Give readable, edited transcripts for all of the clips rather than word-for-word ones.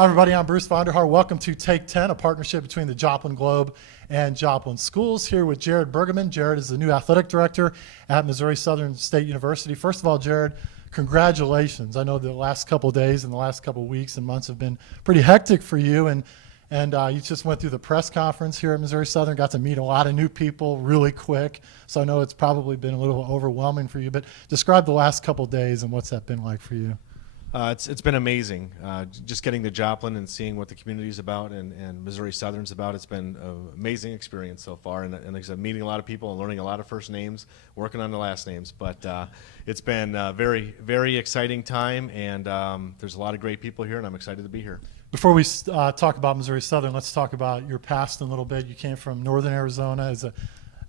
Hi, everybody. I'm Bruce Vonderhaar. Welcome to Take 10, a partnership between the Joplin Globe and Joplin Schools. Here with Jared Bruggeman. Jared is the new athletic director at Missouri Southern State University. First of all, Jared, congratulations. I know the last couple of days and the last couple of weeks and months have been pretty hectic for you, and you just went through the press conference here at Missouri Southern, got to meet a lot of new people really quick. So I know it's probably been a little overwhelming for you, but describe the last couple of days and what's that been like for you? It's been amazing. Just getting to Joplin and seeing what the community is about and Missouri Southern's about. It's been an amazing experience so far. And like I said, meeting a lot of people and learning a lot of first names, working on the last names. But it's been a very, very exciting time. And there's a lot of great people here, and I'm excited to be here. Before we talk about Missouri Southern, let's talk about your past a little bit. You came from Northern Arizona as a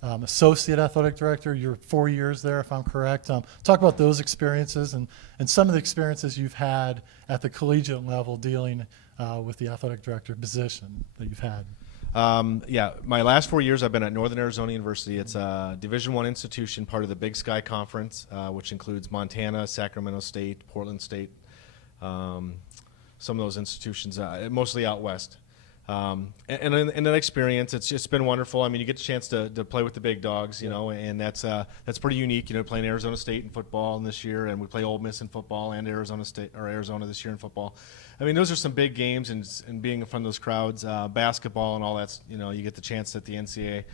associate athletic director. You're 4 years there, if I'm correct. Talk about those experiences and some of the experiences you've had at the collegiate level dealing with the athletic director position that you've had. Yeah, my last 4 years I've been at Northern Arizona University. It's a Division I institution, part of the Big Sky Conference, which includes Montana, Sacramento State, Portland State, some of those institutions, mostly out west. And in that experience, it's just been wonderful. I mean, you get the chance to play with the big dogs, you know, and that's pretty unique. You know, playing Arizona State in football this year, and we play Ole Miss in football, and Arizona this year in football. I mean, those are some big games, and being in front of those crowds, basketball and all that's, you know, you get the chance at the NCAA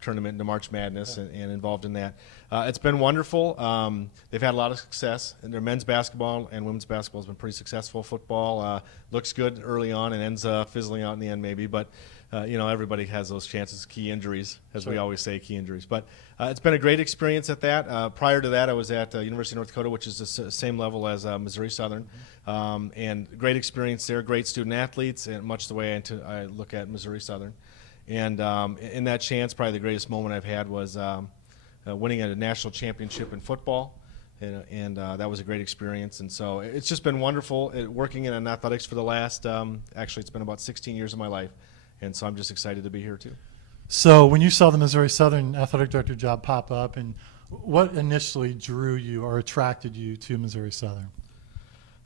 tournament into March Madness and involved in that. It's been wonderful. They've had a lot of success, and their men's basketball and women's basketball has been pretty successful. Football looks good early on and ends fizzling out in the end maybe, but you know, everybody has those chances, key injuries, as we always say, key injuries. But it's been a great experience at that. Prior to that, I was at University of North Dakota, which is the same level as Missouri Southern, and great experience there, great student athletes, and much the way I look at Missouri Southern. And in that chance, probably the greatest moment I've had was winning a national championship in football, and that was a great experience. And so it's just been wonderful working in athletics for the last, actually it's been about 16 years of my life, and so I'm just excited to be here too. So when you saw the Missouri Southern athletic director job pop up, and what initially drew you or attracted you to Missouri Southern?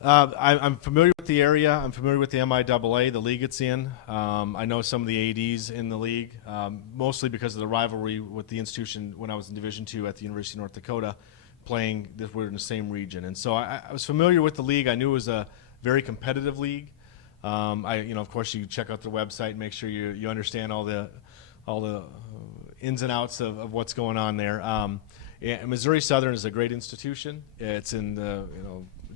I'm familiar with the area. I'm familiar with the MIAA, the league it's in. I know some of the ADs in the league, mostly because of the rivalry with the institution when I was in Division II at the University of North Dakota, playing. We're in the same region, and so I was familiar with the league. I knew it was a very competitive league. You know, of course, you check out their website and make sure you understand all the ins and outs of what's going on there. Missouri Southern is a great institution. It's in the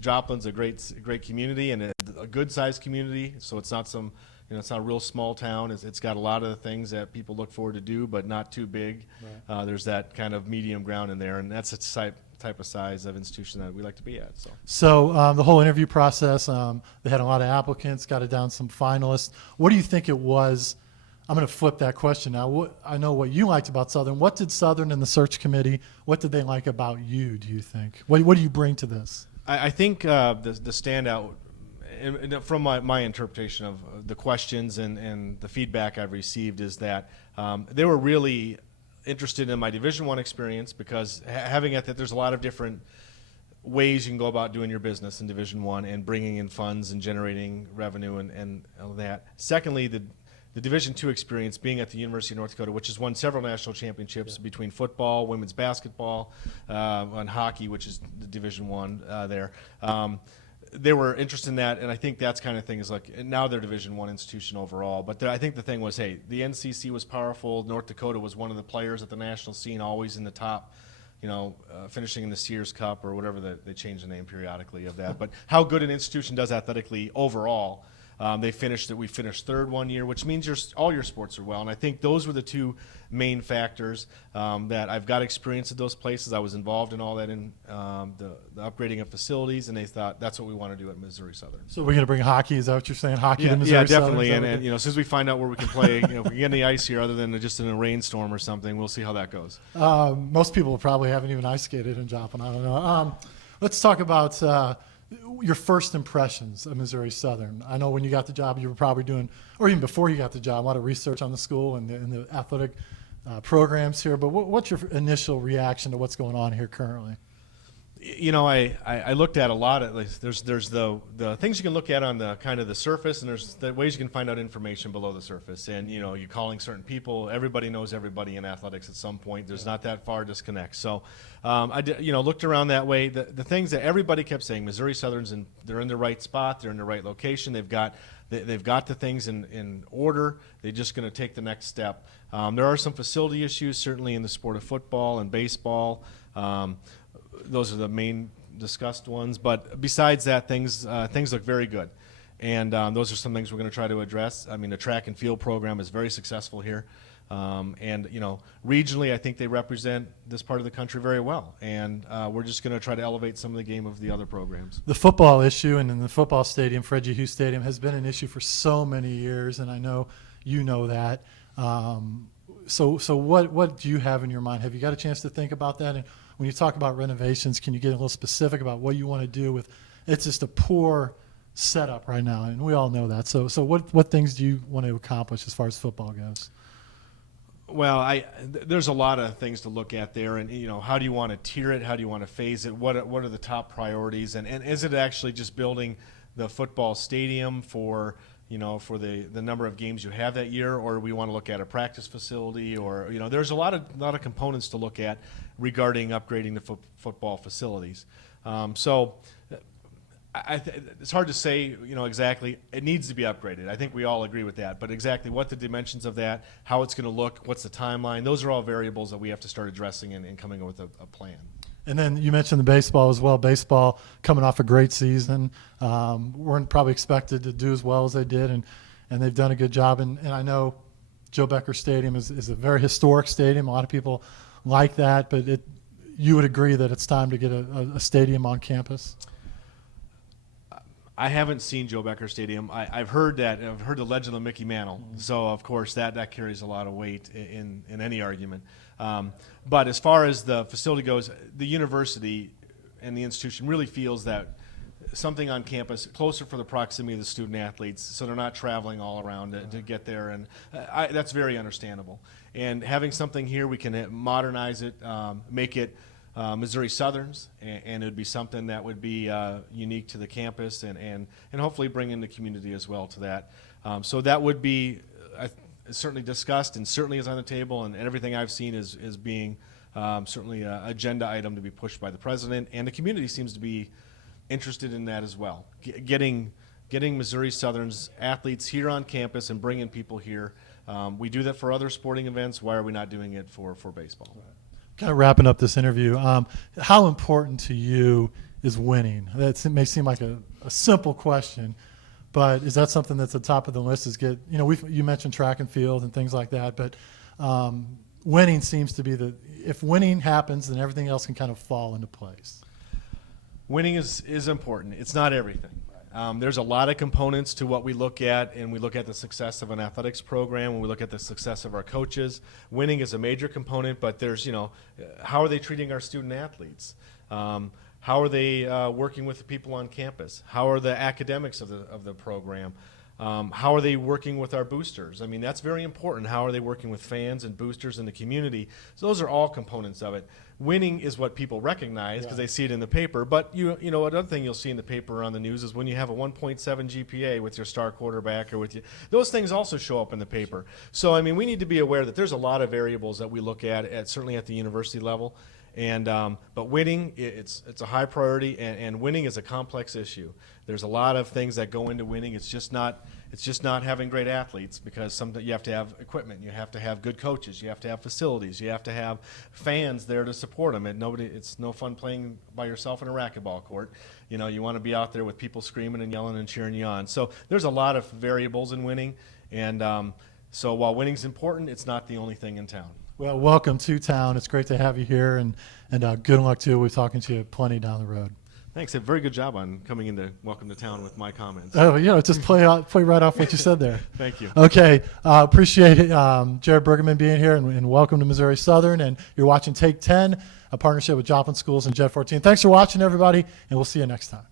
Joplin's a great community and a good-sized community, so it's not some, it's not a real small town. It's got a lot of the things that people look forward to do, but not too big. Right. There's that kind of medium ground in there, and that's a type of size of institution that we like to be at. So the whole interview process, they had a lot of applicants, got it down some finalists. What do you think it was? I'm going to flip that question now. I know what you liked about Southern. What did Southern and the search committee, what did they like about you, do you think? What do you bring to this? I think the standout, and from my interpretation of the questions and the feedback I've received, is that they were really interested in my Division I experience, because having it that there's a lot of different ways you can go about doing your business in Division I and bringing in funds and generating revenue and all that. Secondly, the Division II experience, being at the University of North Dakota, which has won several national championships between football, women's basketball, and hockey, which is the Division I there. They were interested in that, and I think that's kind of thing is like, now they're Division I institution overall. But I think the thing was, hey, the NCC was powerful. North Dakota was one of the players at the national scene, always in the top, finishing in the Sears Cup or whatever they change the name periodically of that. But how good an institution does athletically overall. We finished third one year, which means all your sports are well. And I think those were the two main factors, that I've got experience at those places. I was involved in all that in the upgrading of facilities, and they thought that's what we want to do at Missouri Southern. So we're going to bring hockey? Is that what you're saying? Hockey to Missouri Southern? Yeah, definitely. And as soon as we find out where we can play, if we can get any ice here other than just in a rainstorm or something, we'll see how that goes. Most people probably haven't even ice skated in Joplin. I don't know. Let's talk about your first impressions of Missouri Southern. I know when you got the job, you were probably doing, or even before you got the job, a lot of research on the school and the athletic programs here. But what's your initial reaction to what's going on here currently? You know, I looked at a lot. At least there's the things you can look at on the kind of the surface, and there's the ways you can find out information below the surface. And you know, you're calling certain people. Everybody knows everybody in athletics at some point. There's not that far disconnect. So I did, you know, looked around that way. The things that everybody kept saying, Missouri Southern's they're in the right spot. They're in the right location. They've got the things in order. They're just going to take the next step. There are some facility issues, certainly in the sport of football and baseball. Those are the main discussed ones. But besides that, things look very good. And those are some things we're going to try to address. I mean, the track and field program is very successful here. And, you know, regionally, I think they represent this part of the country very well. And we're just going to try to elevate some of the game of the other programs. The football issue and in the football stadium, Fred G. Hughes Stadium, has been an issue for so many years, and I know you know that. So what do you have in your mind? Have you got a chance to think about that? And when you talk about renovations, can you get a little specific about what you want to do with? It's just a poor setup right now, and we all know that. So what things do you want to accomplish as far as football goes? Well, there's a lot of things to look at there, and you know, how do you want to tier it? How do you want to phase it? What are the top priorities? And is it actually just building the football stadium for, you know, for the number of games you have that year, or we want to look at a practice facility, or, you know, there's a lot of components to look at regarding upgrading the football facilities. So it's hard to say, you know, exactly. It needs to be upgraded. I think we all agree with that. But exactly what the dimensions of that, how it's going to look, what's the timeline, those are all variables that we have to start addressing and coming up with a plan. And then you mentioned the baseball as well. Baseball coming off a great season. Weren't probably expected to do as well as they did, and they've done a good job. And I know Joe Becker Stadium is a very historic stadium. A lot of people like that, but you would agree that it's time to get a stadium on campus? I haven't seen Joe Becker Stadium. I've heard the legend of Mickey Mantle. Mm-hmm. So of course that carries a lot of weight in any argument. But as far as the facility goes, the university and the institution really feels that something on campus closer for the proximity of the student athletes, so they're not traveling all around to get there, and that's very understandable. And having something here, we can modernize it, make it Missouri Southern's, and it would be something that would be unique to the campus, and hopefully bring in the community as well to that. So that would be certainly discussed, and certainly is on the table, and everything I've seen is being certainly an agenda item to be pushed by the president, and the community seems to be interested in that as well. Getting Missouri Southern's athletes here on campus and bringing people here. We do that for other sporting events. Why are we not doing it for baseball? Right. Kind of wrapping up this interview, how important to you is winning? It may seem like a simple question, but is that something that's at the top of the list? You mentioned track and field and things like that, but winning seems to be if winning happens, then everything else can kind of fall into place. Winning is important. It's not everything. There's a lot of components to what we look at, and we look at the success of an athletics program, and we look at the success of our coaches. Winning is a major component, but there's, how are they treating our student athletes? How are they working with the people on campus? How are the academics of the program? How are they working with our boosters? I mean, that's very important. How are they working with fans and boosters in the community? So those are all components of it. Winning is what people recognize because they see it in the paper. But another thing you'll see in the paper or on the news is when you have a 1.7 GPA with your star quarterback or with you, those things also show up in the paper. So I mean, we need to be aware that there's a lot of variables that we look at certainly at the university level. And but winning, it's a high priority, and winning is a complex issue. There's a lot of things that go into winning. It's just not having great athletes, because you have to have equipment, you have to have good coaches, you have to have facilities, you have to have fans there to support them. And it's no fun playing by yourself in a racquetball court. You want to be out there with people screaming and yelling and cheering you on. So there's a lot of variables in winning, and so while winning's important, it's not the only thing in town. Well, welcome to town. It's great to have you here, and good luck to you. We're talking to you plenty down the road. Thanks. A very good job on coming into Welcome to Town with my comments. Oh, just play right off what you said there. Thank you. Okay. Appreciate it, Jared Bruggeman being here, and welcome to Missouri Southern. And you're watching Take 10, a partnership with Joplin Schools and Jet 14. Thanks for watching, everybody, and we'll see you next time.